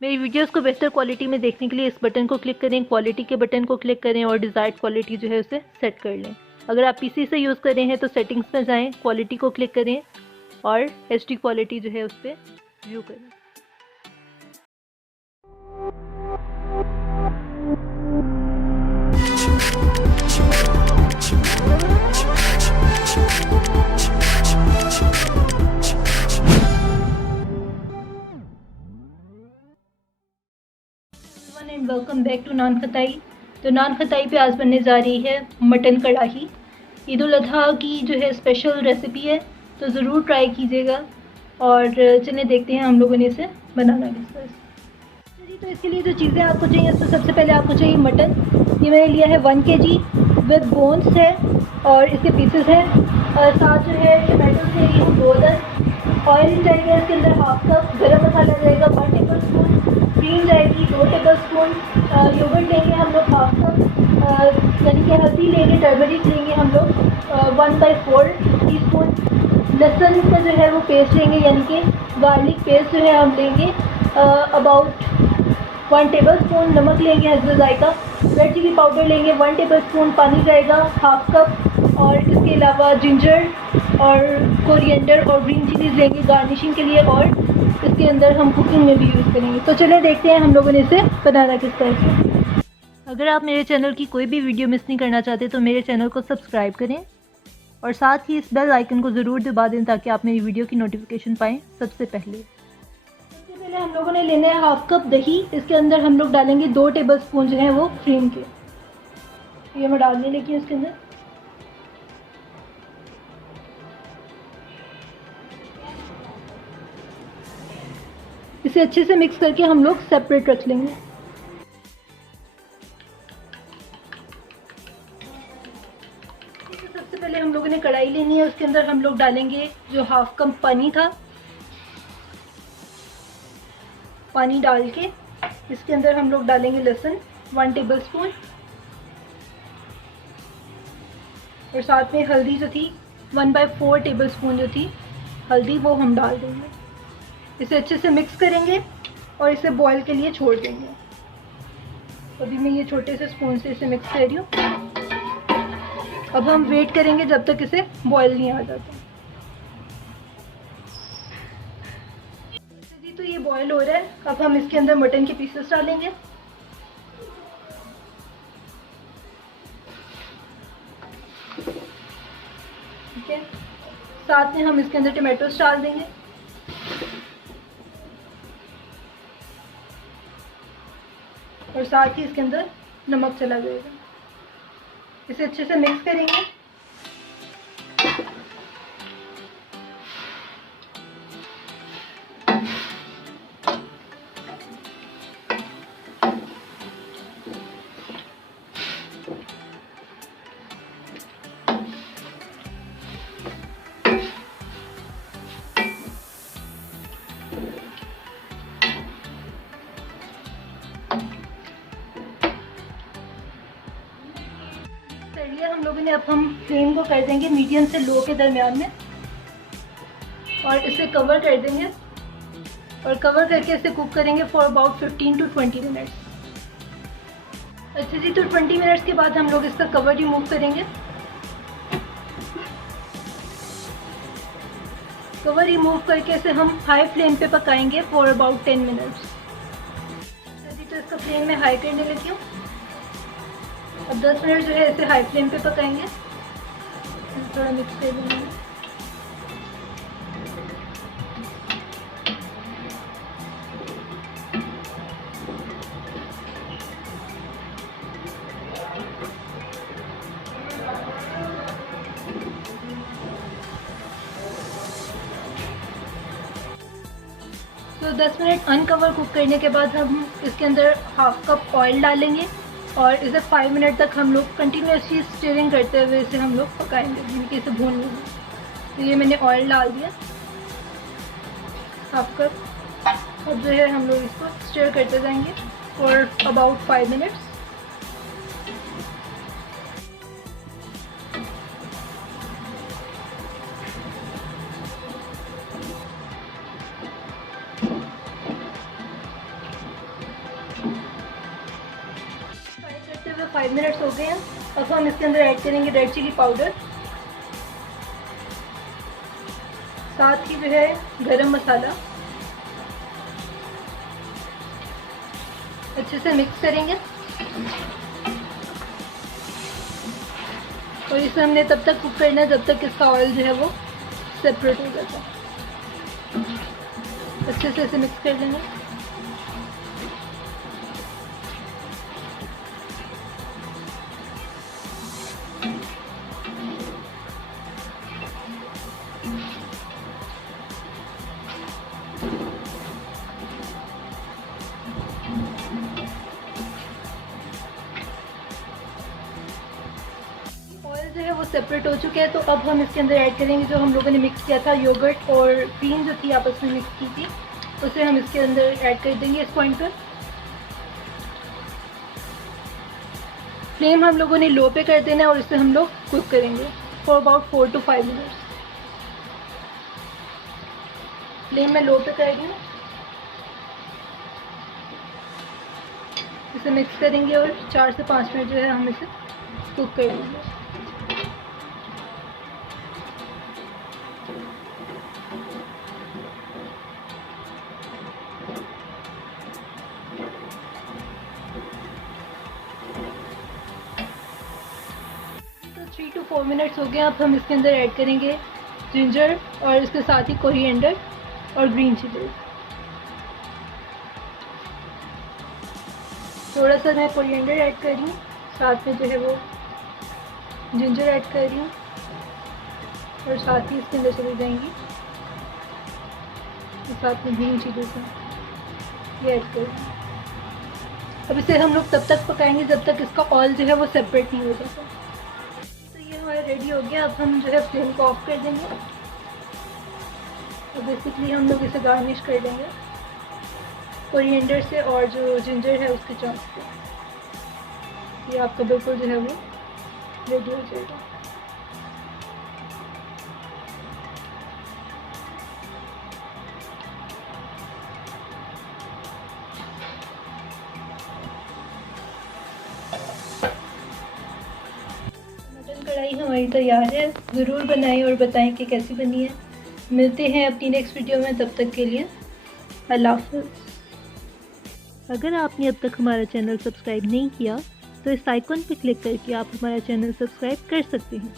मेरी वीडियोस को बेहतर क्वालिटी में देखने के लिए इस बटन को क्लिक करें, क्वालिटी के बटन को क्लिक करें और डिज़ायर्ड क्वालिटी जो है उसे सेट कर लें। अगर आप पीसी से यूज़ कर रहे हैं तो सेटिंग्स में जाएं, क्वालिटी को क्लिक करें और एचडी क्वालिटी जो है उस पर व्यू करें। एंड वेलकम बैक टू नान खताई। तो नान खताई पे आज बनने जा रही है मटन कढ़ाई। ईद उल अजहा की जो है स्पेशल रेसिपी है, तो ज़रूर ट्राई कीजिएगा। और चलिए देखते हैं हम लोगों ने इसे बनाना किस तरह से। जी, तो इसके लिए जो चीज़ें आपको चाहिए, तो सबसे पहले आपको चाहिए मटन। ये मैंने लिया है 1 kg विद बोन्स है और इसके पीसेस हैं। और साथ जो है टमाटो है, ये 2 अदर। ऑयल जाएगा इसके अंदर 1/2 कप। गरम मसाला जाएगा 1 टेबल स्पून। क्रीम जाएगी 2 टेबल स्पून। योगर्ट लेंगे हम लोग 1/2 कप, यानी कि हल्दी लेंगे, टर्मरिक लेंगे हम लोग 1/4 टीस्पून। लहसुन का जो है वो पेस्ट लेंगे, यानी कि गार्लिक पेस्ट जो है हम लेंगे अबाउट 1 टेबल स्पून। नमक लेंगे हस्ब जायका। रेड चिली पाउडर लेंगे 1 टेबल स्पून। पानी जाएगा 1/2 कप। और इसके अलावा जिंजर और कोरिएंडर और ग्रीन चिलीज लेंगे गार्निशिंग के लिए, और इसके अंदर हम कुकिंग में भी यूज़ करेंगे। तो चलिए देखते हैं हम लोगों ने इसे बनाना किस तरह से। अगर आप मेरे चैनल की कोई भी वीडियो मिस नहीं करना चाहते तो मेरे चैनल को सब्सक्राइब करें और साथ ही इस बेल आइकन को ज़रूर दबा दें ताकि आप मेरी वीडियो की नोटिफिकेशन पाएँ सबसे पहले। सबसे पहले हम लोगों ने लेना है 1/2 कप दही। इसके अंदर हम लोग डालेंगे 2 टेबल स्पून जो है वो क्रीम के। ये मैं डालने लगी हूँ इसके अंदर। इसे अच्छे से मिक्स करके हम लोग सेपरेट रख लेंगे। सबसे पहले हम लोगों ने कढ़ाई लेनी है, उसके अंदर हम लोग डालेंगे जो 1/2 कप पानी था। पानी डाल के इसके अंदर हम लोग डालेंगे लहसुन 1 टेबल स्पून, और साथ में हल्दी जो थी 1/4 टेबल स्पून जो थी हल्दी, वो हम डाल देंगे। इसे अच्छे से मिक्स करेंगे और इसे बॉईल के लिए छोड़ देंगे। अभी मैं ये छोटे से स्पून से इसे मिक्स कर रही हूँ। अब हम वेट करेंगे जब तक इसे बॉईल नहीं आ जाता। जी, तो ये बॉईल हो रहा है। अब हम इसके अंदर मटन के पीसेस डालेंगे। ठीक है, साथ में हम इसके अंदर टमाटोस डाल देंगे। और साथ ही इसके अंदर नमक चला जाएगा। इसे अच्छे से मिक्स करेंगे। हम लोगों ने अब हम फ्लेम को कर देंगे मीडियम से लो के दरमियान में, और इसे कवर कर देंगे। और कवर करके इसे कुक करेंगे फॉर अबाउट 15 to 20 मिनट्स। अच्छा जी, तो 20 मिनट्स के बाद हम लोग इसका कवर रिमूव करेंगे। कवर रिमूव करके इसे हम हाई फ्लेम पे पकाएंगे फॉर अबाउट 10 मिनट्स। अच्छा जी, तो इसका फ्लेम में हाई करने लगी हूँ। अब 10 मिनट जो है इसे हाई फ्लेम पे पकाएंगे। थोड़ा मिक्स कर देंगे। तो 10 मिनट अनकवर कुक करने के बाद हम इसके अंदर 1/2 कप ऑयल डालेंगे और इसे 5 मिनट तक हम लोग कंटिन्यूसली स्टीयरिंग करते हुए इसे हम लोग पकाएंगे, जिनके इसे भून लेंगे। तो ये मैंने ऑयल डाल दिया 1/2 कप। अब जो है हम लोग इसको स्टीयर करते जाएंगे फॉर अबाउट 5 मिनट्स। 5 मिनट्स हो गए हैं। अब हम इसके अंदर ऐड करेंगे रेड चिली पाउडर, साथ ही जो है गरम मसाला। अच्छे से मिक्स करेंगे और इसे हमने तब तक कुक करना है जब तक इसका ऑयल जो है वो सेपरेट हो जाता है। अच्छे से इसे मिक्स कर लेंगे। ऑयल जो है वो सेपरेट हो चुका है, तो अब हम इसके अंदर ऐड करेंगे जो हम लोगों ने मिक्स किया था, योगर्ट और क्रीम जो थी आपस में मिक्स की थी, उसे हम इसके अंदर ऐड कर देंगे। इस पॉइंट पर फ्लेम हम लोगों ने लो पे कर देना है और इसे हम लोग कुक करेंगे for about 4 to 5 minutes. Flame में लो पे कर देंगे, इसे मिक्स करेंगे और 4 से 5 मिनट जो है हम इसे कुक कर देंगे। तो 3 to 4 मिनट्स हो गए। अब हम इसके अंदर ऐड करेंगे जिंजर और इसके साथ ही कोरिएंडर और ग्रीन चिली। थोड़ा सा मैं कोरिएंडर ऐड कर रही हूँ, साथ में जो है वो जिंजर ऐड कर रही हूँ और साथ ही इसके अंदर चली जाएंगी और साथ में ग्रीन चिली से ये ऐड कर रही हूँ। अब इसे हम लोग तब तक पकाएंगे जब तक इसका ऑयल जो है वो सेपरेट नहीं हो जाता। तो ये हमारा रेडी हो गया। अब हम जो है फ्लेम को ऑफ कर देंगे और बेसिकली हम लोग इसे गार्निश कर देंगे कोरिएंडर से और जो जिंजर है उसके चंक्स से। ये आपका बिल्कुल जो है वो रेडी हो जाएगा। मटन कढ़ाई हमारी तैयार है। ज़रूर बनाएं और बताएं कि कैसी बनी है। मिलते हैं अपनी नेक्स्ट वीडियो में, तब तक के लिए अल्लाह हाफ़िज़। अगर आपने अब तक हमारा चैनल सब्सक्राइब नहीं किया तो इस आइकॉन पर क्लिक करके आप हमारा चैनल सब्सक्राइब कर सकते हैं।